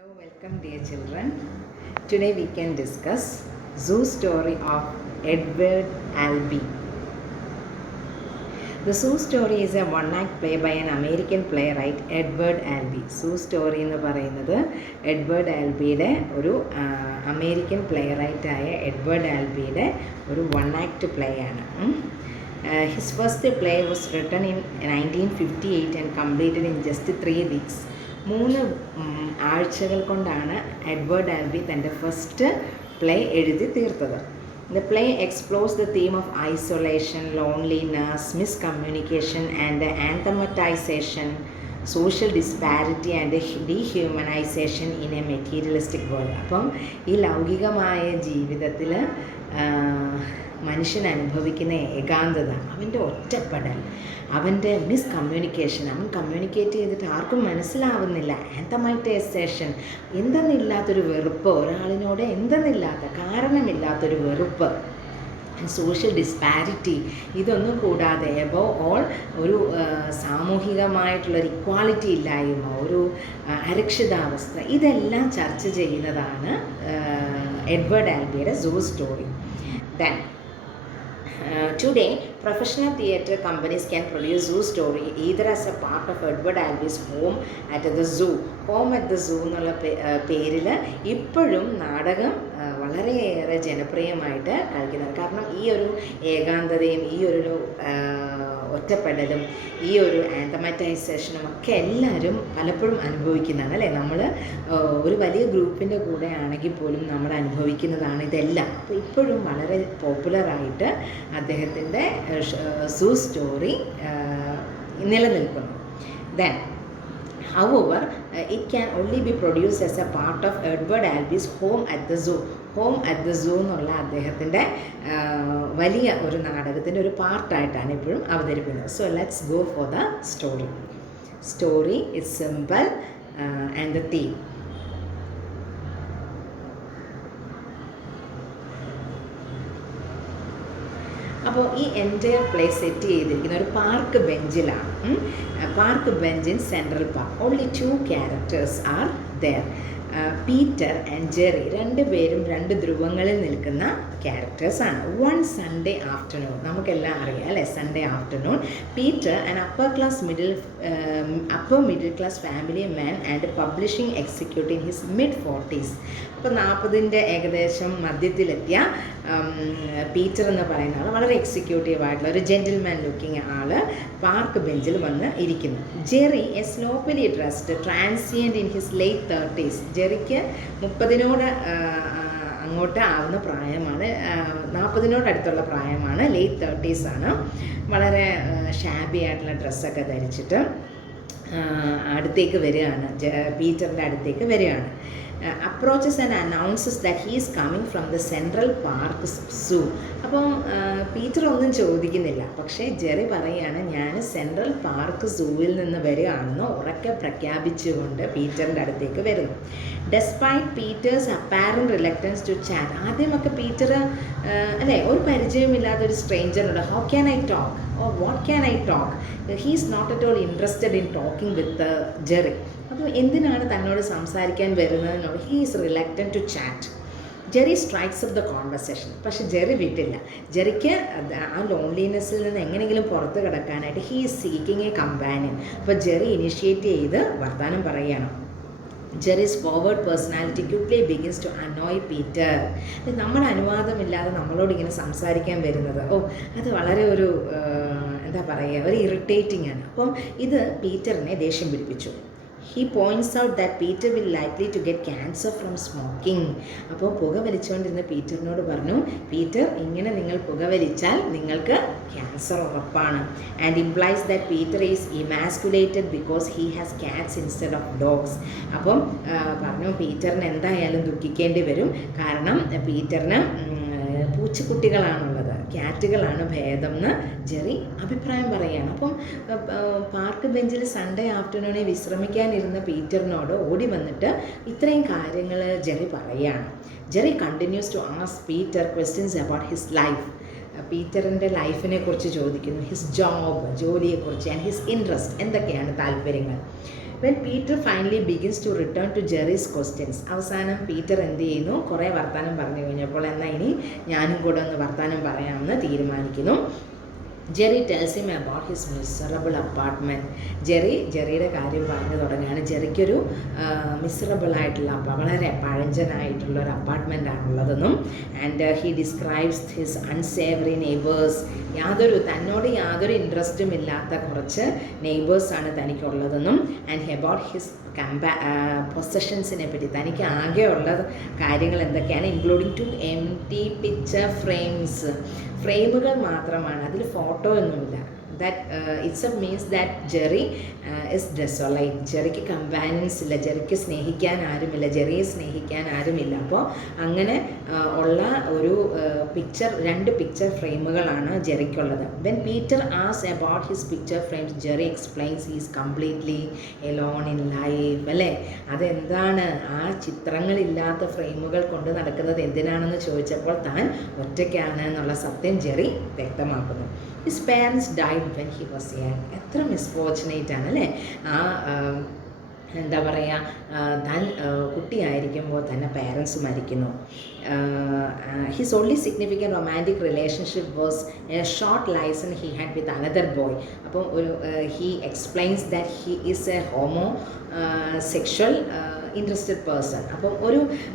Hello, welcome dear children. Today we can discuss Zoo Story of Edward Albee. The Zoo Story is a one-act play by an American playwright Edward Albee. Zoo Story എന്ന് പറയുന്നത് Edward ആൽബിയുടെ ഒരു American പ്ലേറൈറ്റായ Edward ആൽബിയുടെ ഒരു one-act play ആണ്. His first play was written in 1958 and completed in just 3 weeks. 3 ആഴ്ചകൾ കൊണ്ടാണ് Edward Albi തൻ്റെ first play എഴുതി തീർത്തത്. The play explores the theme of isolation, loneliness, miscommunication and anathematization, social disparity and dehumanization in a materialistic world. അപ്പം ഈ ലൗകികമായ ജീവിതത്തിൽ മനുഷ്യൻ അനുഭവിക്കുന്ന ഏകാന്തത, അവൻ്റെ ഒറ്റപ്പെടൽ, അവൻ്റെ മിസ്കമ്മ്യൂണിക്കേഷൻ, അവൻ കമ്മ്യൂണിക്കേറ്റ് ചെയ്തിട്ട് ആർക്കും മനസ്സിലാവുന്നില്ല, ആന്തമൈറ്റൈസേഷൻ, എന്തെന്നില്ലാത്തൊരു വെറുപ്പ്, ഒരാളിനോട് എന്തെന്നില്ലാത്ത കാരണമില്ലാത്തൊരു വെറുപ്പ്, സോഷ്യൽ ഡിസ്പാരിറ്റി, ഇതൊന്നും കൂടാതെ എബോവ് ഓൾ ഒരു സാമൂഹികമായിട്ടുള്ളൊരു ഇക്വാളിറ്റി ഇല്ലായ്മ, ഒരു അരക്ഷിതാവസ്ഥ, ഇതെല്ലാം ചർച്ച ചെയ്യുന്നതാണ് Edward ആൽബിയുടെ zoo story. Then today, professional theatre companies can produce zoo story either as a part of Edward Albee's Home at the Zoo. Home at the Zoo എന്നുള്ള പേരിൽ ഇപ്പോഴും നാടകം വളരെയേറെ ജനപ്രിയമായിട്ട് കളിക്കുന്നത്. കാരണം ഈ ഒരു ഏകാന്തതയും ഈ ഒരു ഒറ്റപ്പെടലും ഈ ഒരു ആന്തമൈറ്റൈസേഷനും ഒക്കെ എല്ലാവരും പലപ്പോഴും അനുഭവിക്കുന്നതാണ് അല്ലേ. നമ്മൾ ഒരു വലിയ ഗ്രൂപ്പിൻ്റെ കൂടെ ആണെങ്കിൽ പോലും നമ്മൾ അനുഭവിക്കുന്നതാണ് ഇതെല്ലാം. അപ്പോൾ ഇപ്പോഴും വളരെ പോപ്പുലറായിട്ട് അദ്ദേഹത്തിൻ്റെ സൂ സ്റ്റോറി നിലനിൽക്കുന്നു. Then however, it can only be produced as a part of Edward Albee's Home at the Zoo. Home at the zoo എന്നുള്ള അദ്ദേഹത്തിൻ്റെ വലിയ ഒരു നാടകത്തിൻ്റെ ഒരു പാർട്ടായിട്ടാണ് ഇപ്പോഴും അവതരിപ്പിക്കുന്നത്. So let's go for the story. Story is simple and the theme. അപ്പോൾ ഈ എൻറ്റയർ പ്ലേ സെറ്റ് ചെയ്തിരിക്കുന്ന ഒരു പാർക്ക് ബെഞ്ചിലാണ്. Park bench in Central Park. Only 2 characters are there. Peter and Jerry, 2 പേരും 2 ധ്രുവങ്ങളിൽ നിൽക്കുന്ന ക്യാരക്ടേഴ്സാണ്. വൺ സൺഡേ ആഫ്റ്റർനൂൺ, നമുക്കെല്ലാം അറിയാം അല്ലേ, Sunday afternoon, Peter an upper middle class family man and publishing executive in his mid-40s. അപ്പോൾ 40ൻ്റെ ഏകദേശം മധ്യത്തിലെത്തിയ Peter എന്ന് പറയുന്ന ആൾ, വളരെ എക്സിക്യൂട്ടീവ് ആയിട്ടുള്ള ഒരു ജെൻറ്റിൽമാൻ ലുക്കിംഗ് ആൾ പാർക്ക് ബെഞ്ചിൽ വന്ന് ഇരിക്കുന്നു. Jerry a sloppily dressed transient in his late 30s. ജെറിക്ക് 30നോട് അങ്ങോട്ട് ആവുന്ന പ്രായമാണ്, 40നോടടുത്തുള്ള പ്രായമാണ്, ലേറ്റ് 30s ആണ്. വളരെ ഷാബി ആയിട്ടുള്ള ഡ്രസ്സൊക്കെ ധരിച്ചിട്ട് അടുത്തേക്ക് വരികയാണ്, പീറ്ററിൻ്റെ അടുത്തേക്ക് വരികയാണ്. approaches and announces that he is coming from the Central Park Zoo. അപ്പം പീറ്റർ ഒന്നും ചോദിക്കുന്നില്ല, പക്ഷേ ജെറി പറയുകയാണ് ഞാൻ സെൻട്രൽ പാർക്ക് സൂവിൽ നിന്ന് വരികയാണെന്ന് ഉറക്കെ പ്രഖ്യാപിച്ചുകൊണ്ട് പീറ്ററിൻ്റെ അടുത്തേക്ക് വരുന്നു. Despite Peter's apparent reluctance to chat. ആദ്യമൊക്കെ പീറ്റർ അല്ലേ, ഒരു പരിചയമില്ലാത്തൊരു സ്ട്രേഞ്ചറിനോട് how can I talk or what can I talk, he is not at all interested in talking with Jerry. അപ്പോൾ എന്തിനാണ് തന്നോട് സംസാരിക്കാൻ വരുന്നതിനോട് he is reluctant to chat. Jerry strikes up the conversation. പക്ഷെ ജെറി വിട്ടില്ല. ജെറിക്ക് ആ ലോൺലിനെസ്സിൽ നിന്ന് എങ്ങനെയെങ്കിലും പുറത്ത് കിടക്കാനായിട്ട് he is seeking a companion. അപ്പോൾ ജെറി ഇനിഷ്യേറ്റ് ചെയ്ത് വർത്തമാനം പറയുകയാണ്. Jerry's forward personality quickly begins to annoy Peter. നമ്മുടെ അനുവാദമില്ലാതെ നമ്മളോട് ഇങ്ങനെ സംസാരിക്കാൻ വരുന്നത്, അത് വളരെ ഒരു എന്താ പറയുക, ഒരു ഇറിറ്റേറ്റിംഗ് ആണ്. അപ്പം ഇത് പീറ്ററിനെ ദേഷ്യം പിടിപ്പിച്ചു. He points out that Peter will likely to get cancer from smoking. അപ്പോൾ പുക വലിച്ചുകൊണ്ടിരുന്ന പീറ്ററിനോട് പറഞ്ഞു, പീറ്റർ ഇങ്ങനെ നിങ്ങൾ പുക വലിച്ചാൽ നിങ്ങൾക്ക് ക്യാൻസർ ഉറപ്പാണ്. And implies that Peter is emasculated because he has cats instead of dogs. അപ്പം പറഞ്ഞു പീറ്ററിന് എന്തായാലും ദുഃഖിക്കേണ്ടി വരും, കാരണം പീറ്ററിന് പൂച്ചക്കുട്ടികളാണുള്ളത്, ക്യാറ്റുകളാണ് ഭേദം എന്ന് ജെറി അഭിപ്രായം പറയുകയാണ്. അപ്പം പാർക്ക് ബെഞ്ചിൽ സൺഡേ ആഫ്റ്റർനൂണിൽ വിശ്രമിക്കാനിരുന്ന പീറ്ററിനോട് ഓടി വന്നിട്ട് ഇത്രയും കാര്യങ്ങൾ ജെറി പറയുകയാണ്. Jerry continues to ask Peter questions about his life. പീറ്ററിൻ്റെ ലൈഫിനെ കുറിച്ച് ചോദിക്കുന്നു, ഹിസ് ജോബ്, ജോലിയെക്കുറിച്ച്, ആൻഡ് ഹിസ് ഇൻട്രസ്റ്റ്, എന്തൊക്കെയാണ് താല്പര്യങ്ങൾ. When Peter finally begins to return to Jerry's questions, അവസാനം പീറ്റർ എന്ത് ചെയ്യുന്നു, കുറേ വർത്തമാനം പറഞ്ഞു കഴിഞ്ഞപ്പോൾ എന്നാൽ ഇനി ഞാനും കൂടെ ഒന്ന് വർത്തമാനം പറയാമെന്ന് തീരുമാനിക്കുന്നു. Jerry tells him about his miserable apartment. ജെറിയുടെ കാര്യം പറഞ്ഞു തുടങ്ങുകയാണ്. ജെറിക്കൊരു മിസറബിളായിട്ടുള്ള വളരെ പഴഞ്ചനായിട്ടുള്ള ഒരു അപ്പാർട്ട്മെൻറ്റാണുള്ളതെന്നും and he describes his unsavoury neighbours, തന്നോട് യാതൊരു ഇൻട്രസ്റ്റും ഇല്ലാത്ത കുറച്ച് നെയ്ബേഴ്സാണ് തനിക്കുള്ളതെന്നും ആൻഡ് അബൌട്ട് ഹിസ് പൊസഷൻസിനെ പറ്റി, തനിക്ക് ആകെയുള്ള കാര്യങ്ങൾ എന്തൊക്കെയാണ്, ഇൻക്ലൂഡിങ് 2 empty പിക്ചർ ഫ്രെയിമുകൾ മാത്രമാണ്, അതിൽ ഫോട്ടോ ഒന്നുമില്ല. itself means that Jerry is desolate. ജെറിക്ക് കമ്പാനിയൻസ് ഇല്ല, ജെറിക്ക് സ്നേഹിക്കാൻ ആരുമില്ല, ജെറിയെ സ്നേഹിക്കാൻ ആരുമില്ല. അപ്പോൾ അങ്ങനെ ഉള്ള ഒരു 2 പിക്ചർ ഫ്രെയിമുകളാണ് ജെറിക്കുള്ളത്. വെൻ പീറ്റർ ആസ് about his picture frames, Jerry explains he is completely alone in life. അല്ലേ, അതെന്താണ്, ആ ചിത്രങ്ങളില്ലാത്ത ഫ്രെയിമുകൾ കൊണ്ട് നടക്കുന്നത് എന്തിനാണെന്ന് ചോദിച്ചപ്പോൾ താൻ ഒറ്റയ്ക്കാണ് എന്നുള്ള സത്യം ജെറി വ്യക്തമാക്കുന്നു. His parents died when he was young. എത്ര മിസ്ഫോർച്ചുനേറ്റ് ആണ് അല്ലേ. എന്താ പറയുക, താൻ കുട്ടിയായിരിക്കുമ്പോൾ തന്നെ പാരൻസ് മരിക്കുന്നു. His only significant romantic relationship was a short liaison he had with another boy. അപ്പം he explains that he is a homosexual interested person. അപ്പം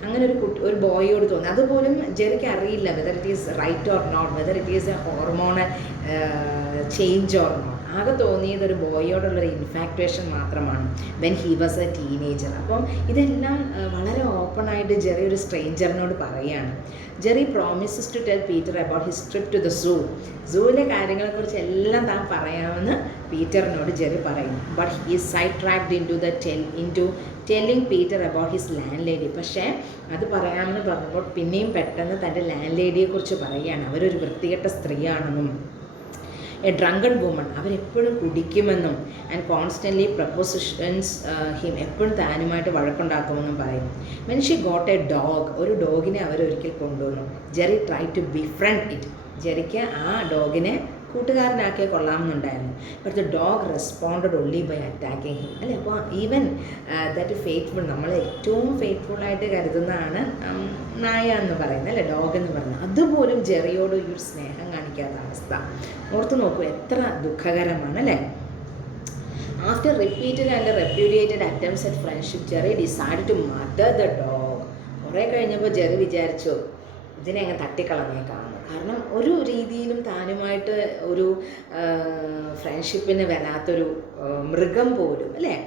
അങ്ങനെ ഒരു ബോയോട് തോന്നി, അതുപോലും ജെറിക്ക് അറിയില്ല whether it is right or not, whether it is a hormonal change or not. ആകെ തോന്നിയത് ഒരു ബോയോടുള്ളൊരു ഇൻഫാക്ട്വേഷൻ മാത്രമാണ് when he was a teenager. അപ്പം ഇതെല്ലാം വളരെ ഓപ്പണായിട്ട് ജെറി ഒരു സ്ട്രേഞ്ചറിനോട് പറയുകയാണ്. Jerry promises to tell Peter about his trip to the സൂവിലെ കാര്യങ്ങളെക്കുറിച്ച് എല്ലാം താൻ പറയാമെന്ന് പീറ്ററിനോട് ജെറി പറയുന്നു. But he sidetracked into telling Peter about his landlady. പക്ഷേ അത് പറയാമെന്ന് പറഞ്ഞപ്പോൾ പിന്നെയും പെട്ടെന്ന് തൻ്റെ ലാൻഡ് ലേഡിയെക്കുറിച്ച് പറയുകയാണ്. അവരൊരു വൃത്തികെട്ട സ്ത്രീയാണെന്നും എ ഡ്രങ്കൺ വുമൺ, അവരെപ്പോഴും കുടിക്കുമെന്നും ആൻഡ് കോൺസ്റ്റൻ്റ്ലി പ്രപ്പോസിഷൻസ് ഹിം, എപ്പോഴും താനുമായിട്ട് വഴക്കുണ്ടാക്കുമെന്നും പറയും. When she got a dog, ഒരു ഡോഗിനെ അവരൊരിക്കൽ കൊണ്ടുവന്നു. Jerry try to befriend it. ജെറിക്ക് ആ ഡോഗിനെ കൂട്ടുകാരനാക്കിയ കൊള്ളാമെന്നുണ്ടായിരുന്നു. But the dog responded only by attacking him. അല്ലേ, അപ്പോൾ ഈവൻ ദാറ്റ് ഫെയ്ത്ത്ഫുൾ, നമ്മൾ ഏറ്റവും ഫെയ്ത്ത്ഫുള്ളായിട്ട് കരുതുന്നതാണ് നായ എന്ന് പറയുന്നത്, അല്ലേ, ഡോഗ് എന്ന് പറയുന്നത്. അതുപോലും ജെറിയോട് ഒരു സ്നേഹം കാണിക്കാത്ത അവസ്ഥ ഓർത്ത് നോക്കൂ, എത്ര ദുഃഖകരമാണ് അല്ലേ. After repeated and repudiated attempts at friendship, Jerry decide to murder the dog. കുറേ കഴിഞ്ഞപ്പോൾ ജെറി വിചാരിച്ചു ഇതിനെ അങ്ങ് തട്ടിക്കളഞ്ഞേക്കാമെന്ന്. കാരണം ഒരു രീതിയിലും താനുമായിട്ട് ഒരു ഫ്രണ്ട്ഷിപ്പിന് വരാത്തൊരു മൃഗം പോലും, അല്ലേ,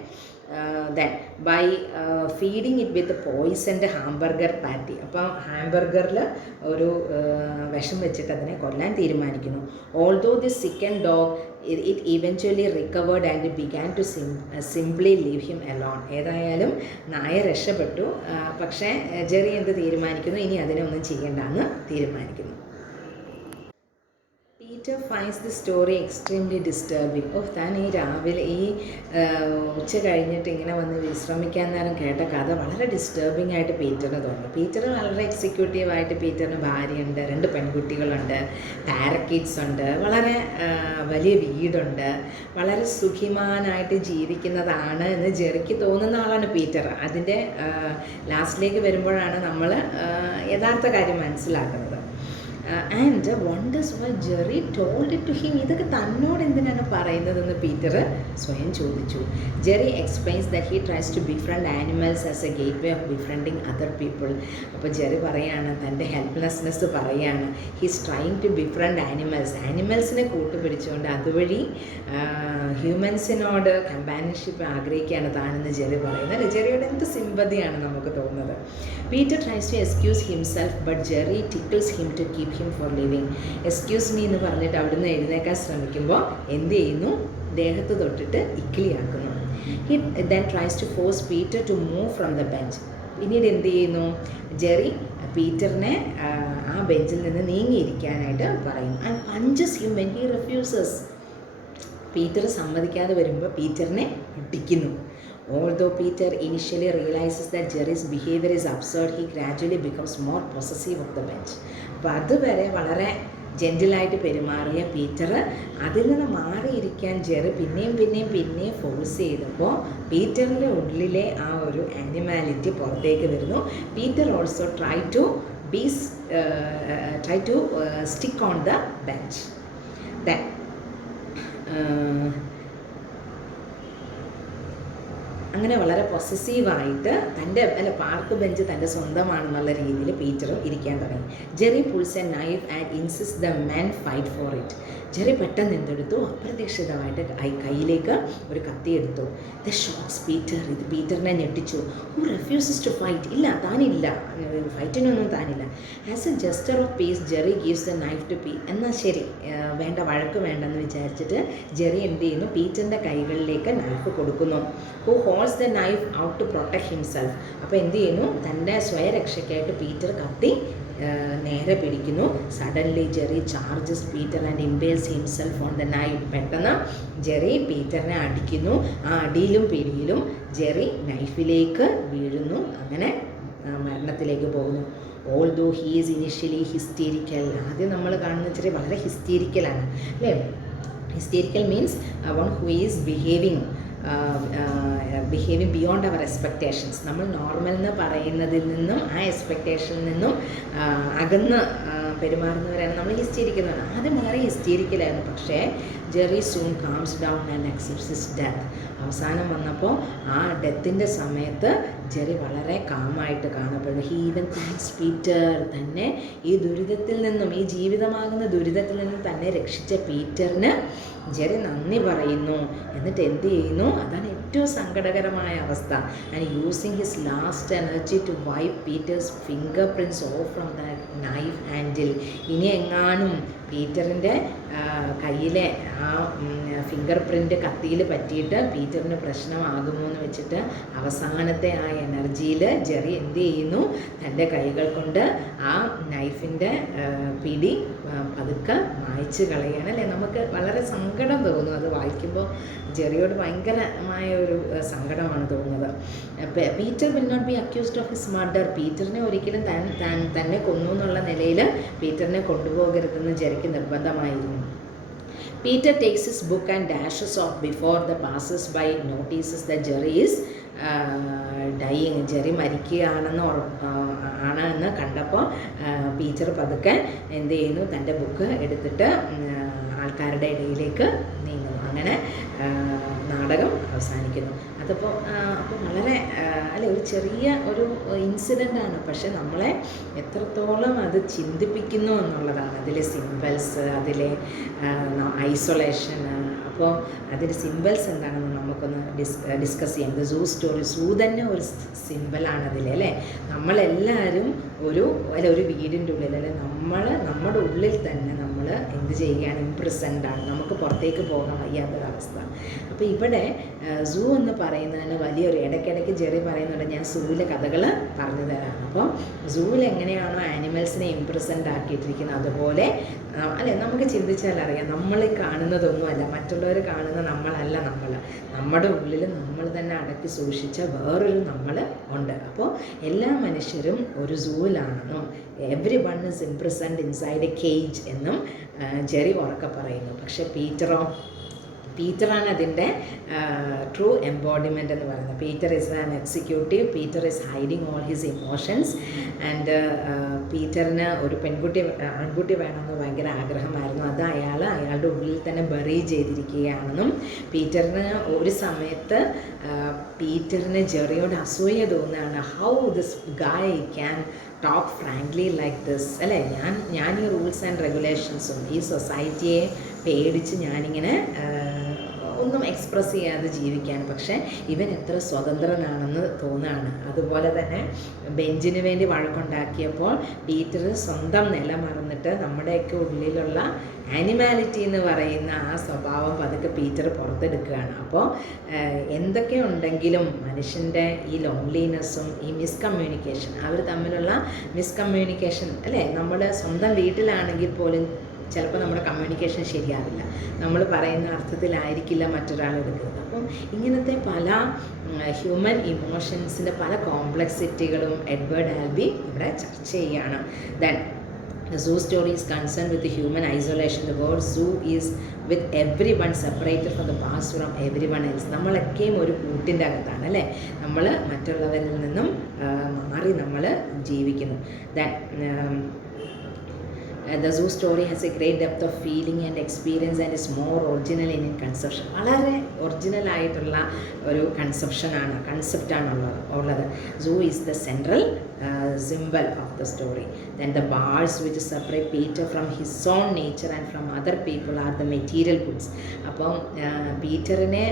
then by feeding it with poisoned hamburger patty. അപ്പം ഹാംബർഗറിൽ ഒരു വിഷം വെച്ചിട്ട് അതിനെ കൊല്ലാൻ തീരുമാനിക്കുന്നു. Although the sickened dog it eventually recovered and began to simply leave him alone. ഏതായാലും നായ രക്ഷപ്പെട്ടു. പക്ഷേ ജെറി എന്ത് തീരുമാനിക്കുന്നു, ഇനി അതിനെ ഒന്നും ചെയ്യേണ്ടെന്ന് തീരുമാനിക്കുന്നു. Peter finds the story extremely disturbing. താൻ ഈ രാവിലെ ഉച്ച കഴിഞ്ഞിട്ട് ഇങ്ങനെ വന്ന് വിശ്രമിക്കാൻ നേരം കേട്ട കഥ വളരെ ഡിസ്റ്റർബിംഗ് ആയിട്ട് പീറ്ററിന് തോന്നുന്നു. പീറ്റർ വളരെ എക്സിക്യൂട്ടീവായിട്ട്, പീറ്ററിന് ഭാര്യയുണ്ട്, 2 പെൺകുട്ടികളുണ്ട്, പാരക്കിറ്റ്സ് ഉണ്ട്, വളരെ വലിയ വീടുണ്ട്, വളരെ സുഖിമാനായിട്ട് ജീവിക്കുന്നതാണ് എന്ന് ജെറിക്ക് തോന്നുന്ന ആളാണ് പീറ്റർ. അതിൻ്റെ ലാസ്റ്റിലേക്ക് വരുമ്പോഴാണ് നമ്മൾ യഥാർത്ഥ കാര്യം മനസ്സിലാക്കുന്നത്. And wonders why Jerry told it to him. ഇതൊക്കെ തന്നോട് എന്തിനാണ് പറയുന്നതെന്ന് പീറ്റർ സ്വയം ചോദിച്ചു. Jerry explains that he tries to befriend animals as a gateway of befriending other people. അപ്പോൾ ജെറി പറയാണ്, തൻ്റെ ഹെൽപ്ലെസ്നെസ് പറയാണ്. ഹീസ് ട്രൈങ് ടു ബിഫ്രണ്ട് ആനിമൽസിനെ കൂട്ടുപിടിച്ചുകൊണ്ട് അതുവഴി ഹ്യൂമൻസിനോട് കമ്പാനിയൻഷിപ്പ് ആഗ്രഹിക്കുകയാണ് താനെന്ന് ജെറി പറയുന്നത്. അല്ലേ, ജെറിയോട് എന്ത് സിമ്പതിയാണ് നമുക്ക് തോന്നുന്നത്. Peter tries to excuse himself but Jerry tickles him to keep him for living. Excuse me എന്ന് പറഞ്ഞിട്ട് അവിടുന്ന് എഴുന്നേക്കാൻ ശ്രമിക്കുമ്പോൾ എന്ത് ചെയ്യുന്നു, ദേഹത്ത് തൊട്ടിട്ട് ഇക്കിളിയാക്കുന്നു. He then tries to force Peter to move from the bench. പിന്നീട് എന്ത് ചെയ്യുന്നു, ജെറി പീറ്ററിനെ ആ ബെഞ്ചിൽ നിന്ന് നീങ്ങിയിരിക്കാനായിട്ട് പറയും. And punches him when he refuses. Peter സമ്മതിക്കാതെ വരുമ്പോൾ പീറ്ററിനെ അടിക്കുന്നു. Although Peter initially realizes that Jerry's behavior is absurd, he gradually becomes more possessive of the bench. അപ്പോൾ അതുവരെ വളരെ ജെൻറ്റിലായിട്ട് പെരുമാറിയ പീറ്റർ അതിൽ നിന്ന് മാറിയിരിക്കാൻ ജെറി പിന്നെയും ഫോഴ്സ് ചെയ്തപ്പോൾ പീറ്ററിൻ്റെ ഉള്ളിലെ ആ ഒരു ആനിമാലിറ്റി പുറത്തേക്ക് വരുന്നു. Peter also try to stick on the bench. Then അങ്ങനെ വളരെ പൊസസീവായിട്ട് പാർക്ക് ബെഞ്ച് തൻ്റെ സ്വന്തമാണെന്നുള്ള രീതിയിൽ പീറ്ററും ഇരിക്കാൻ തുടങ്ങി. Jerry pulls a knife and insist the men fight for it. Jerry പെട്ടെന്ന് എന്തെടുത്തു, അപ്രതീക്ഷിതമായിട്ട് കയ്യിലേക്ക് ഒരു കത്തി എടുത്തു. The shocks Peter. ഇത് പീറ്ററിനെ ഞെട്ടിച്ചു. Who refuses to fight. ഇല്ല, താനില്ല, ഫൈറ്റിനൊന്നും താനില്ല. As a gesture of peace Jerry gives the knife to എന്നാൽ ശരി, വേണ്ട, വഴക്ക് വേണ്ടെന്ന് വിചാരിച്ചിട്ട് ജെറി എന്ത് ചെയ്യുന്നു, പീറ്ററിൻ്റെ കൈകളിലേക്ക് നൈഫ് കൊടുക്കുന്നു. Who holds the knife out to protect himself. അപ്പോൾ എന്ത് ചെയ്യുന്നു, തൻ്റെ സ്വയരക്ഷയ്ക്കായിട്ട് പീറ്റർ കത്തി നേരെ പിടിക്കുന്നു. Suddenly Jerry charges Peter and impales himself on the knife. പെട്ടെന്ന് ജെറി പീറ്ററിനെ അടിക്കുന്നു. ആ അടിയിലും പിടിയിലും ജെറി നൈഫിലേക്ക് വീഴുന്നു. അങ്ങനെ മരണത്തിലേക്ക് പോകുന്നു. Although he is initially hysterical. ആദ്യം നമ്മൾ കാണുന്ന ഇച്ചിരി വളരെ ഹിസ്റ്റീരിക്കലാണ് അല്ലേ. Hysterical means one who is behaving beyond our expectations. നമ്മൾ നോർമൽ എന്ന് പറയുന്നതിൽ നിന്നും ആ എക്സ്പെക്റ്റേഷനിൽ നിന്നും അകന്ന് പെരുമാറുന്നവരാണ് നമ്മൾ ഹിസ്റ്റീരിക്കുന്നതാണ്. ആദ്യം വളരെ ഹിസ്റ്റീരിക്കലായിരുന്നു. പക്ഷേ Jerry soon comes down and accepts his death. അവസാനം വന്നപ്പോൾ ആ ഡെത്തിൻ്റെ സമയത്ത് ജെറി വളരെ കാമായിട്ട് കാണപ്പെടുന്നു. He even thanks Peter. തന്നെ ഈ ദുരിതത്തിൽ നിന്നും, ഈ ജീവിതമാകുന്ന ദുരിതത്തിൽ നിന്നും തന്നെ രക്ഷിച്ച പീറ്ററിന് ജെറി നന്ദി പറയുന്നു. എന്നിട്ട് എന്ത് ചെയ്യുന്നു, അതാണ് ഏറ്റവും സങ്കടകരമായ അവസ്ഥ. And using his last energy to wipe Peter's fingerprints off from the knife handle. ഇനി എങ്ങാനും പീറ്ററിൻ്റെ കയ്യിലെ ആ ഫിംഗർ പ്രിൻ്റ് കത്തിയിൽ പറ്റിയിട്ട് പീറ്ററിന് പ്രശ്നമാകുമോ എന്ന് വെച്ചിട്ട് അവസാനത്തെ ആ എനർജിയിൽ ജെറി എന്ത് ചെയ്യുന്നു, തൻ്റെ കൈകൾ കൊണ്ട് ആ നൈഫിൻ്റെ പിടി പതുക്കെ മായ്ച്ച് കളയാണ് അല്ലേ. നമുക്ക് വളരെ സങ്കടം തോന്നും അത് വായിക്കുമ്പോൾ. ജെറിയോട് ഭയങ്കരമായ ഒരു സങ്കടമാണ് തോന്നുന്നത്. Peter will not be accused of his murder. പീറ്ററിനെ ഒരിക്കലും തന്നെ കൊന്നു എന്നുള്ള നിലയിൽ പീറ്ററിനെ കൊണ്ടുപോകരുതെന്ന് ജെറിക്ക് നിർബന്ധമായിരുന്നു. Peter takes his book and dashes off before the passers-by notices that Jerry is dying. Jerry മരിക്കുകയാണെന്ന് കണ്ടപ്പോൾ പീറ്റർ പതുക്കെ എന്ത് ചെയ്യുന്നു, തൻ്റെ ബുക്ക് എടുത്തിട്ട് ആൾക്കാരുടെ ഇടയിലേക്ക് നീങ്ങുന്നു. അങ്ങനെ നാടകം അവസാനിക്കുന്നു. അപ്പോൾ വളരെ ഒരു ചെറിയ ഒരു ഇൻസിഡൻ്റാണ്, പക്ഷെ നമ്മളെ എത്രത്തോളം അത് ചിന്തിപ്പിക്കുന്നു എന്നുള്ളതാണ്. അതിലെ സിംബൽസ്, അതിലെ ഐസൊലേഷൻ. അപ്പോൾ അതിൻ്റെ സിംബൽസ് എന്താണെന്ന് നമുക്കൊന്ന് ഡിസ്കസ് ചെയ്യാം. ദ സൂ സ്റ്റോറി, സൂ തന്നെ ഒരു സിംബലാണ് അതിലെ അല്ലേ. നമ്മളെല്ലാവരും ഒരു വീടിൻ്റെ ഉള്ളിൽ അല്ലെ, നമ്മുടെ ഉള്ളിൽ തന്നെ നമ്മൾ എന്ത് ചെയ്യുകയാണ്, ഇംപ്രസൻ്റാണ്. നമുക്ക് പുറത്തേക്ക് പോകാൻ വയ്യാത്തൊരവസ്ഥ. അപ്പോൾ ഇവിടെ സൂ എന്ന് പറയുന്നതിന് വലിയൊരു, ഇടയ്ക്കിടയ്ക്ക് ജെറി പറയുന്നുണ്ട് ഞാൻ സൂവിലെ കഥകൾ പറഞ്ഞു തരാം. അപ്പോൾ സൂവിൽ എങ്ങനെയാണോ ആനിമൽസിനെ ഇംപ്രസൻ്റ് ആക്കിയിട്ടിരിക്കുന്നത് അതുപോലെ അല്ലേ, നമുക്ക് ചിന്തിച്ചാൽ അറിയാം, നമ്മൾ കാണുന്നതൊന്നുമല്ല, മറ്റുള്ളവർ കാണുന്ന നമ്മളല്ല നമ്മുടെ ഉള്ളിൽ നമ്മൾ തന്നെ അടക്കി സൂക്ഷിച്ച വേറൊരു നമ്മൾ ഉണ്ട്. അപ്പോൾ എല്ലാ മനുഷ്യരും ഒരു സൂവിലാണെന്നും everyone is imprisoned inside a cage എന്നും ജെറി ഉറക്കെ പറയുന്നു. പക്ഷേ പീറ്ററാണ് അതിൻ്റെ ട്രൂ എംബോഡിമെൻ്റ് എന്ന് പറയുന്നത്. Peter is an executive. Peter is hiding all his emotions. And പീറ്ററിന് ഒരു ആൺകുട്ടി വേണമെന്ന് ഭയങ്കര ആഗ്രഹമായിരുന്നു. അത് അയാളുടെ ഉള്ളിൽ തന്നെ ബറി ചെയ്തിരിക്കുകയാണെന്നും പീറ്ററിന് ഒരു സമയത്ത് പീറ്ററിന് ജെറിയോട് അസൂയ തോന്നുകയാണ്. How this guy can talk frankly like this അല്ലേ. ഞാൻ ഈ റൂൾസ് ആൻഡ് റെഗുലേഷൻസും ഈ സൊസൈറ്റിയെ പേടിച്ച് ഞാനിങ്ങനെ ഒന്നും എക്സ്പ്രസ് ചെയ്യാതെ ജീവിക്കാൻ, പക്ഷേ ഇവൻ എത്ര സ്വതന്ത്രനാണെന്ന് തോന്നുകയാണ്. അതുപോലെ തന്നെ ബെഞ്ചിന് വേണ്ടി വഴക്കുണ്ടാക്കിയപ്പോൾ പീറ്റർ സ്വന്തം നില മറന്നിട്ട് നമ്മുടെയൊക്കെ ഉള്ളിലുള്ള ആനിമാലിറ്റി എന്ന് പറയുന്ന ആ സ്വഭാവം പതുക്കെ പീറ്റർ പുറത്തെടുക്കുകയാണ്. അപ്പോൾ എന്തൊക്കെ ഉണ്ടെങ്കിലും മനുഷ്യൻ്റെ ഈ ലോൺലിനെസ്സും ഈ മിസ്കമ്മ്യൂണിക്കേഷൻ, അവർ തമ്മിലുള്ള മിസ്കമ്മ്യൂണിക്കേഷൻ അല്ലേ, നമ്മുടെ സ്വന്തം വീട്ടിലാണെങ്കിൽ പോലും ചിലപ്പോൾ നമ്മുടെ കമ്മ്യൂണിക്കേഷൻ ശരിയാവില്ല, നമ്മൾ പറയുന്ന അർത്ഥത്തിലായിരിക്കില്ല മറ്റൊരാൾ എടുക്കുന്നത്. അപ്പം ഇങ്ങനത്തെ പല ഹ്യൂമൻ ഇമോഷൻസിൻ്റെ പല കോംപ്ലക്സിറ്റികളും എഡ്വേർഡ് ആൽബി ഇവിടെ ചർച്ച ചെയ്യുകയാണ്. Then The zoo story is concerned with the human isolation. The word zoo is with everyone separated from the past from everyone else. നമ്മളൊക്കെയും ഒരു കൂട്ടിൻ്റെ അകത്താണ് അല്ലേ, നമ്മൾ മറ്റുള്ളവരിൽ നിന്നും മാറി നമ്മൾ ജീവിക്കുന്നു. The zoo story has a great depth of feeling and experience and is more original in conception. വളരെ ഒറിജിനൽ ആയിട്ടുള്ള ഒരു കൺസെപ്റ്റാണ് ഉള്ളത്. Zoo is the central symbol of the story. Then the bars which separate Peter from his own nature and from other people are the material goods. അപ്പം പീറ്ററിനെ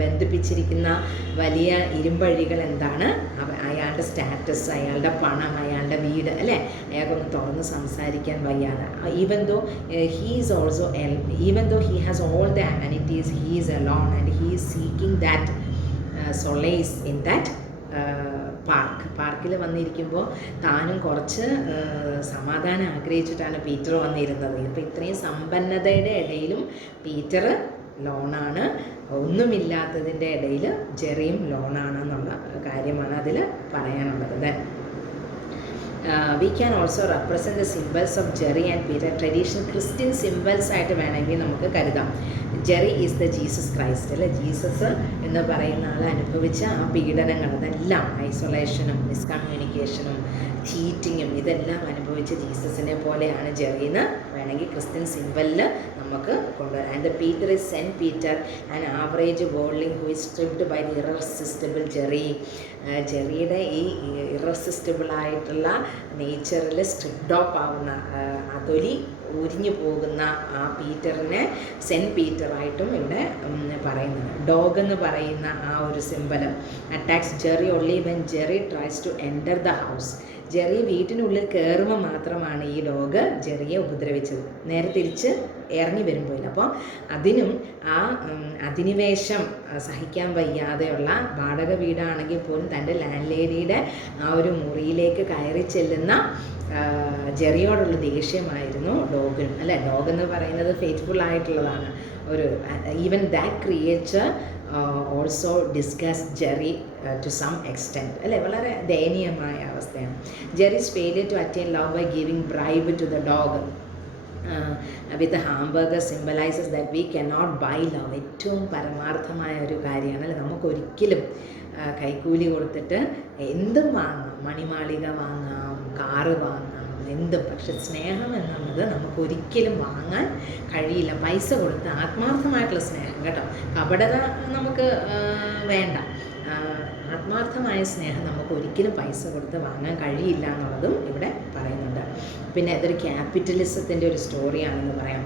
ബന്ധിപ്പിച്ചിരിക്കുന്ന വലിയ ഇരുമ്പഴികൾ എന്താണ്? അയാളുടെ status, അയാളുടെ പണം, അയാളുടെ വീട് അല്ലേ, അയാൾക്കൊന്ന് തുറന്ന് സംസാരിക്കാൻ വയ്യാതെ. Even though he has all the amenities, he is alone and he is seeking that solace in that പാർക്കിൽ വന്നിരിക്കുമ്പോൾ താനും കുറച്ച് സമാധാനം ആഗ്രഹിച്ചിട്ടാണ് പീറ്റർ വന്നിരുന്നത്. ഇപ്പോൾ ഇത്രയും സമ്പന്നതയുടെ ഇടയിലും പീറ്റർ ലോണാണ്, ഒന്നുമില്ലാത്തതിൻ്റെ ഇടയിൽ ജെറിയും ലോണാണെന്നുള്ള കാര്യമാണ് അതിൽ പറയാനുള്ളത്. We can also represent the symbols of Jerry and Peter. Traditional Christian symbols ആയിട്ട് വേണമെങ്കിൽ നമുക്ക് കരുതാം. Jerry is the Jesus Christ അല്ലേ, ജീസസ് എന്ന് പറയുന്ന ആൾ അനുഭവിച്ച ആ പീഡനങ്ങൾ, അതെല്ലാം ഐസൊലേഷനും മിസ്കമ്മ്യൂണിക്കേഷനും ചീറ്റിങ്ങും ഇതെല്ലാം അനുഭവിച്ച ജീസസിനെ പോലെയാണ് ജെറിന്ന് വേണമെങ്കിൽ ക്രിസ്ത്യൻ സിംബലിൽ നമുക്ക് കൊണ്ടുവരാം. And the Peter is Saint Peter, an average worldling who is stripped by the irresistible Jerry. ജെറിയുടെ ഈ ഇറസിസ്റ്റബിളായിട്ടുള്ള നേച്ചറിൽ സ്ട്രിപ്ഡ് ഓഫ് ആവുന്ന അതൊലി ഉരിഞ്ഞു പോകുന്ന ആ പീറ്ററിനെ സെൻറ്റ് പീറ്ററായിട്ടും ഇവിടെ പറയുന്നത്. ഡോഗ് എന്ന് പറയുന്ന ആ ഒരു symbol attacks Jerry only when Jerry tries to enter the house. Jerry വീട്ടിനുള്ളിൽ കയറുമ്പോൾ മാത്രമാണ് ഈ ഡോഗ് ജെറിയെ ഉപദ്രവിച്ചത്, നേരെ തിരിച്ച് ഇറങ്ങി വരുമ്പോഴില്ല. അപ്പോൾ അതിനും ആ അധിനിവേശം സഹിക്കാൻ വയ്യാതെയുള്ള വാടക വീടാണെങ്കിൽ പോലും തൻ്റെ ലാൻഡ് ലേഡിയുടെ ആ ഒരു മുറിയിലേക്ക് കയറി ചെല്ലുന്ന ജെറിയോടുള്ള ദേഷ്യമായിരുന്നു ഡോഗിനും അല്ലേ. ഡോഗ് എന്ന് പറയുന്നത് ഫെയ്ത്ത്ഫുൾ ആയിട്ടുള്ളതാണ്. ഒരു even that creature also discuss Jerry to some extent അല്ലേ, വളരെ ദയനീയമായ അവസ്ഥയാണ്. Jerry's failure to attain love by giving bribe to the dog with hamburger symbolises that we cannot buy love. ഏറ്റവും പരമാർത്ഥമായ ഒരു കാര്യമാണ് അല്ലേ, നമുക്കൊരിക്കലും കൈക്കൂലി കൊടുത്തിട്ട് എന്തും വാങ്ങാം, മണിമാളിക വാങ്ങാം, കാറ് വാങ്ങാം, എന്തും. പക്ഷെ സ്നേഹം എന്നുള്ളത് നമുക്കൊരിക്കലും വാങ്ങാൻ കഴിയില്ല പൈസ കൊടുത്ത്. ആത്മാർത്ഥമായിട്ടുള്ള സ്നേഹം കേട്ടോ, കപടത നമുക്ക് വേണ്ട. ആത്മാർത്ഥമായ സ്നേഹം നമുക്ക് ഒരിക്കലും പൈസ കൊടുത്ത് വാങ്ങാൻ കഴിയില്ല എന്നുള്ളതും ഇവിടെ പറയുന്നുണ്ട്. പിന്നെ അതൊരു ക്യാപിറ്റലിസത്തിൻ്റെ ഒരു സ്റ്റോറിയാണെന്ന് പറയാം.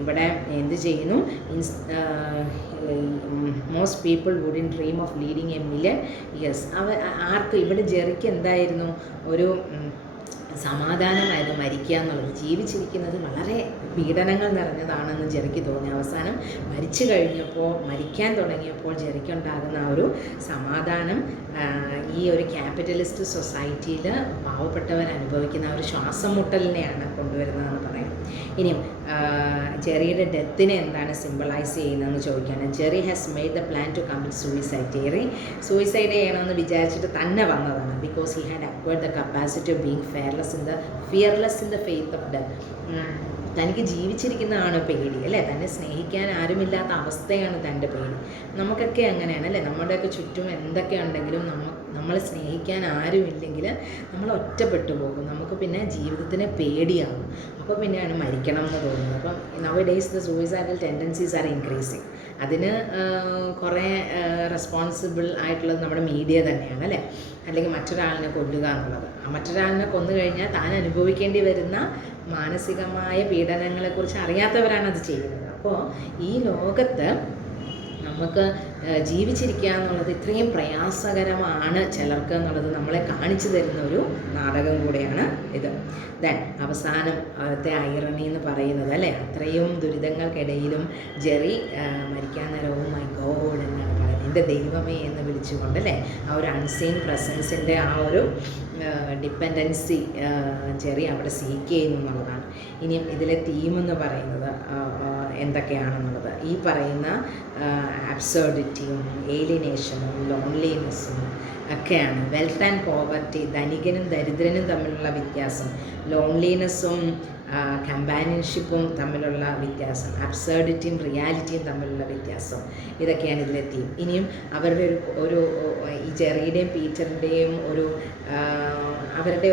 ഇവിടെ എന്ത് ചെയ്യുന്നു, most people wouldn't dream of leading a million years. ആർക്ക് ഇവിടെ ജെറിക്ക് എന്തായിരുന്നു, ഒരു സമാധാനമായിരുന്നു മരിക്കുക എന്നുള്ളത്. ജീവിച്ചിരിക്കുന്നത് വളരെ പീഡനങ്ങൾ നിറഞ്ഞതാണെന്ന് ജെറിക്ക് തോന്നി. അവസാനം മരിച്ചു കഴിഞ്ഞപ്പോൾ, മരിക്കാൻ തുടങ്ങിയപ്പോൾ ജെറിക്കുണ്ടാകുന്ന ആ ഒരു സമാധാനം ഈ ഒരു ക്യാപിറ്റലിസ്റ്റ് സൊസൈറ്റിയിൽ പാവപ്പെട്ടവർ അനുഭവിക്കുന്ന ഒരു ശ്വാസം മുട്ടലിനെയാണ് കൊണ്ടുവരുന്നതെന്ന് പറയാം. ഇനിയും ജെറിയുടെ ഡെത്തിനെ എന്താണ് സിംബലൈസ് ചെയ്യുന്നതെന്ന് ചോദിക്കുകയാണ്. Jerry has made the plan to commit suicide. Jerry suicide ചെയ്യണമെന്ന് വിചാരിച്ചിട്ട് തന്നെ വന്നതാണ്. Because he had acquired the capacity of being fearless in the faith of death. തനിക്ക് ജീവിച്ചിരിക്കുന്നതാണ് പേടി അല്ലേ, തന്നെ സ്നേഹിക്കാൻ ആരുമില്ലാത്ത അവസ്ഥയാണ് തൻ്റെ പേടി. നമുക്കൊക്കെ അങ്ങനെയാണ് അല്ലേ, നമ്മുടെയൊക്കെ ചുറ്റും എന്തൊക്കെ ഉണ്ടെങ്കിലും നമ്മളെ സ്നേഹിക്കാൻ ആരുമില്ലെങ്കിൽ നമ്മൾ ഒറ്റപ്പെട്ടു പോകും, നമുക്ക് പിന്നെ ജീവിതത്തിന് പേടിയാകും. അപ്പോൾ പിന്നെയാണ് മരിക്കണം എന്ന് തോന്നുന്നത്. അപ്പം now days the suicidal tendencies R increasing. അതിന് കുറേ റെസ്പോൺസിബിൾ ആയിട്ടുള്ളത് നമ്മുടെ മീഡിയ തന്നെയാണ് അല്ലേ, അല്ലെങ്കിൽ മറ്റൊരാളിനെ കൊല്ലുക എന്നുള്ളത്. മറ്റൊരാളിനെ കൊന്നു കഴിഞ്ഞാൽ താൻ അനുഭവിക്കേണ്ടി വരുന്ന മാനസികമായ പീഡനങ്ങളെക്കുറിച്ച് അറിയാത്തവരാണ് അത് ചെയ്യുന്നത്. അപ്പോൾ ഈ ലോകത്ത് നമുക്ക് ജീവിച്ചിരിക്കുക എന്നുള്ളത് ഇത്രയും പ്രയാസകരമാണ് ചിലർക്ക് എന്നുള്ളത് നമ്മളെ കാണിച്ചു തരുന്ന ഒരു നാടകം കൂടെയാണ് ഇത്. ദെൻ അവസാനം അവിടുത്തെ ഐറണി എന്ന് പറയുന്നത് അല്ലേ, അത്രയും ദുരിതങ്ങൾക്കിടയിലും ജെറി മരിക്കാൻ നേരവും മൈ ഗോഡ് എന്നാണ് പറയുന്നത്, എൻ്റെ ദൈവമേ എന്ന് വിളിച്ചുകൊണ്ട് അല്ലേ, ആ ഒരു അൺസീൻ പ്രസൻസിൻ്റെ ആ ഒരു ഡിപ്പെൻഡൻസി ജെറി അവിടെ സീക്ക് ചെയ്യുന്നു എന്നുള്ളതാണ്. ഇനിയും ഇതിലെ തീമെന്ന് പറയുന്നത് എന്തൊക്കെയാണെന്നുള്ളത്. ഈ പറയുന്ന അബ്സേർഡിറ്റിയും ഏലിനേഷനും ലോൺലിനെസ്സും ഒക്കെയാണ്. വെൽത്ത് ആൻഡ് പോവർട്ടി, ധനികനും ദരിദ്രനും തമ്മിലുള്ള വ്യത്യാസം, ലോൺലിനെസ്സും കമ്പാനിയൻഷിപ്പും തമ്മിലുള്ള വ്യത്യാസം, അബ്സേർഡിറ്റിയും റിയാലിറ്റിയും തമ്മിലുള്ള വ്യത്യാസം, ഇതൊക്കെയാണ് ഇതിലെ തീം. ഇനിയും അവരുടെ ഒരു ഈ ജെറിയുടെയും പീറ്ററിൻ്റെയും അവരുടെ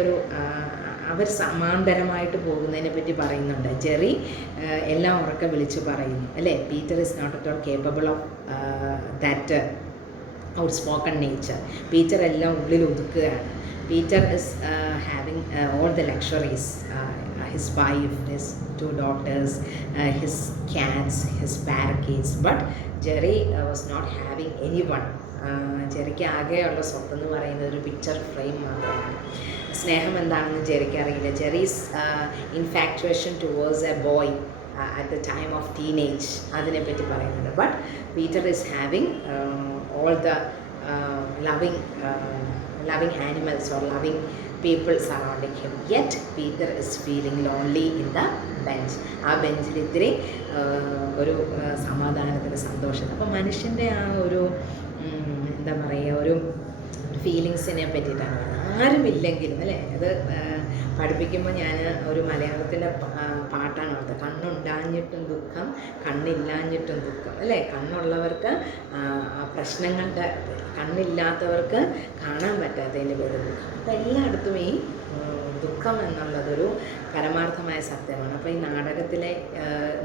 അവർ സമാന്തരമായിട്ട് പോകുന്നതിനെ പറ്റി പറയുന്നുണ്ട്. ജെറി എല്ലാം ഉറക്കെ വിളിച്ച് പറയുന്നു അല്ലേ. Peter is not at all capable of that outspoken nature. Peter എല്ലാം ഉള്ളിൽ ഒതുക്കുകയാണ്. Peter is having all the luxuries, his wife, his 2 daughters, his cats, his parakeets, but Jerry was not having anyone. ജെറിക്ക് ആകെയുള്ള സ്വത്തെന്ന് പറയുന്നത് ഒരു picture frame മാത്രമാണ്. സ്നേഹം എന്താണെന്ന് ജെറിക്ക് അറിയില്ല. Jerry's infatuation towards A boy at the time of teenage, അതിനെപ്പറ്റി പറയുന്നുണ്ട്. But Peter is having all the loving animals or loving people surrounding him, yet Peter is feeling lonely in the bench. ആ ബെഞ്ചിൽ ഇത്തിരി ഒരു സമാധാനത്തിന് സന്തോഷം. അപ്പോൾ മനുഷ്യൻ്റെ ആ ഒരു എന്താ പറയുക, ഒരു ഫീലിങ്സിനെ പറ്റിയിട്ടാണ് ആരുമില്ലെങ്കിലും അല്ലേ. അത് പഠിപ്പിക്കുമ്പോൾ ഞാൻ ഒരു മലയാളത്തിലെ പാട്ടാണ് ഓർത്തത്. കണ്ണുണ്ടാഞ്ഞിട്ടും ദുഃഖം, കണ്ണില്ലാഞ്ഞിട്ടും ദുഃഖം അല്ലേ. കണ്ണുള്ളവർക്ക് പ്രശ്നങ്ങളുടെ, കണ്ണില്ലാത്തവർക്ക് കാണാൻ പറ്റാത്തതിൻ്റെ പേര് ദുഃഖം. അപ്പോൾ എല്ലായിടത്തും ഈ ദുഃഖം എന്നുള്ളതൊരു പരമാർത്ഥമായ സത്യമാണ്. അപ്പോൾ ഈ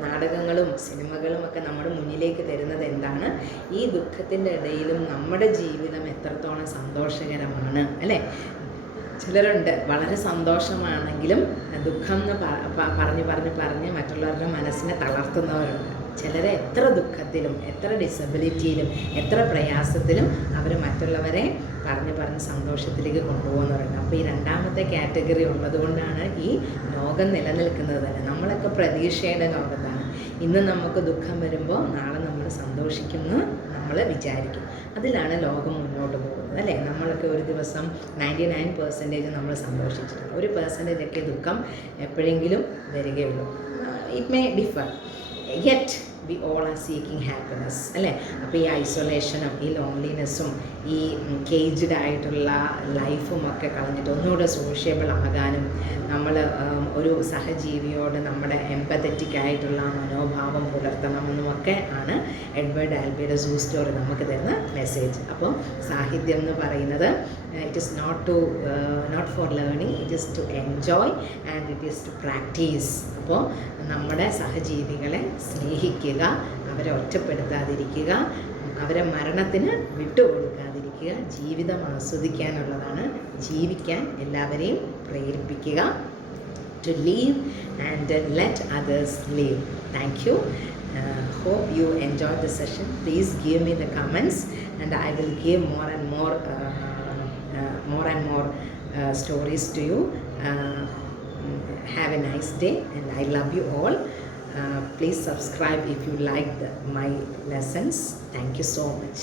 നാടകങ്ങളും സിനിമകളും ഒക്കെ നമ്മുടെ മുന്നിലേക്ക് തരുന്നത് എന്താണ്? ഈ ദുഃഖത്തിൻ്റെ ഇടയിലും നമ്മുടെ ജീവിതം എത്രത്തോളം സന്തോഷകരമാണ് അല്ലേ. ചിലരുണ്ട് വളരെ സന്തോഷമാണെങ്കിലും ദുഃഖം എന്ന് പറഞ്ഞ് മറ്റുള്ളവരുടെ മനസ്സിനെ തളർത്തുന്നവരുണ്ട്. ചിലരെ എത്ര ദുഃഖത്തിലും എത്ര ഡിസബിലിറ്റിയിലും എത്ര പ്രയാസത്തിലും അവർ മറ്റുള്ളവരെ പറഞ്ഞ് സന്തോഷത്തിലേക്ക് കൊണ്ടുപോകുന്നവരുണ്ട്. അപ്പോൾ ഈ രണ്ടാമത്തെ കാറ്റഗറി ഉള്ളതുകൊണ്ടാണ് ഈ ലോകം നിലനിൽക്കുന്നത് തന്നെ. നമ്മളൊക്കെ പ്രതീക്ഷയുടെ ലോകത്താണ്. ഇന്ന് നമുക്ക് ദുഃഖം വരുമ്പോൾ നാളെ നമ്മൾ സന്തോഷിക്കുമെന്ന് നമ്മൾ വിചാരിക്കും. അതിലാണ് ലോകം മുന്നോട്ട് പോകുന്നത് അല്ലേ. നമ്മളൊക്കെ ഒരു ദിവസം 99% നമ്മൾ സന്തോഷിച്ചിട്ടുണ്ട്. 1% ദുഃഖം എപ്പോഴെങ്കിലും വരികയുള്ളൂ. It may differ, yet we all are seeking happiness അല്ലേ. അപ്പോൾ ഈ ഐസൊലേഷനും ഈ ലോൺലിനെസ്സും ഈ കേജ്ഡ് ആയിട്ടുള്ള ലൈഫും ഒക്കെ കളഞ്ഞിട്ട് ഒന്നുകൂടെ സോഷ്യബിൾ ആകാനും നമ്മൾ ഒരു സഹജീവിയോട് നമ്മുടെ എംപത്തറ്റിക് ആയിട്ടുള്ള മനോഭാവം പുലർത്തണമെന്നുമൊക്കെ ആണ് എഡ്വേർഡ് ആൽബിയുടെ സൂ സ്റ്റോറി നമുക്ക് തരുന്ന മെസ്സേജ്. അപ്പോൾ സാഹിത്യം എന്ന് പറയുന്നത് it is not for learning, it is to enjoy and it is to practise. അപ്പോൾ നമ്മുടെ സഹജീവികളെ സ്നേഹിക്കുക, അവരെ ഒറ്റപ്പെടുത്താതിരിക്കുക, അവരെ മരണത്തിന് വിട്ടുകൊടുക്കാതിരിക്കുക, ജീവിതം ആസ്വദിക്കാനുള്ളതാണ്, ജീവിക്കാൻ എല്ലാവരെയും പ്രേരിപ്പിക്കുക. To live and let others live. Thank you. Hope you enjoyed the session. Please give me the comments and I will give more and more stories to you. Have a nice day and I love you all. Please subscribe if you liked my lessons. Thank you so much.